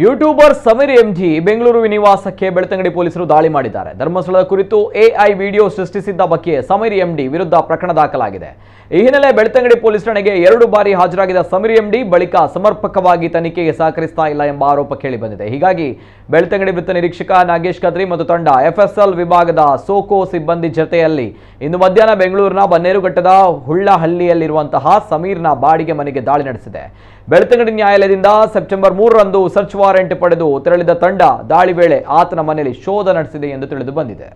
YouTuber Sameer MG Bengaluru ನಿವಾಸಕ್ಕೆ ಬೆಳ್ತಂಗಡಿ ಪೊಲೀಸರು ದಾಳಿ ಮಾಡಿದ್ದಾರೆ. ಧರ್ಮಸ್ಥಳದ ಕುರಿತು ಎಐ ವಿಡಿಯೋ ಸೃಷ್ಟಿಸಿದ್ದ ಬಗ್ಗೆ ಸಮೀರ್ ಎಂಡಿ ವಿರುದ್ಧ ಪ್ರಕರಣ ದಾಖಲಾಗಿದೆ. ಈ ಹಿನ್ನೆಲೆ ಬೆಳ್ತಂಗಡಿ ಪೊಲೀಸ್ ಠಾಣೆಗೆ 2 ಬಾರಿ ಹಾಜರಾಗಿದ್ದ ಸಮೀರ್ ಎಂಡಿ ಬಳಿಕ ಸಮರ್ಪಕವಾಗಿ ತನಿಖೆಗೆ ಸಹಕರಿಸ್ತಾ ಇಲ್ಲ ಎಂಬ ಆರೋಪ ಕೇಳಿಬಂದಿದೆ. ಹೀಗಾಗಿ ಬೆಳ್ತಂಗಡಿ ವೃತ್ತ ನಿರೀಕ್ಷಕ ನಾಗೇಶ್ ಕದ್ರಿ ಮತ್ತು ತಂಡ ಎಫ್ಎಸ್ಎಲ್ ವಿಭಾಗದ ಸೋಕೋ ಸಿಬ್ಬಂದಿ ಜೊತೆಯಲ್ಲಿ ಇಂದು ಮಧ್ಯಾಹ್ನ ಬೆಂಗಳೂರಿನ ಬನ್ನೇರುಘಟ್ಟದ ಹುಳ್ಳಹಳ್ಳಿಯಲ್ಲಿರುವಂತಹ ಸಮೀರ್ನ ಬಾಡಿಗೆ ಮನೆಗೆ ದಾಳಿ ನಡೆಸಿದೆ. ಬೆಳ್ತಂಗಡಿ ನ್ಯಾಯಾಲಯದಿಂದ ಸೆಪ್ಟೆಂಬರ್ 3ರಂದು ಸರ್ಚ್ ವಾರೆಂಟ್ ಪಡೆದು ತೆರಳಿದ ತಂಡ ದಾಳಿ ವೇಳೆ ಆತನ ಮನೆಯಲ್ಲಿ ಶೋಧ ನಡೆಸಿದೆ ಎಂದು ತಿಳಿದು ಬಂದಿದೆ.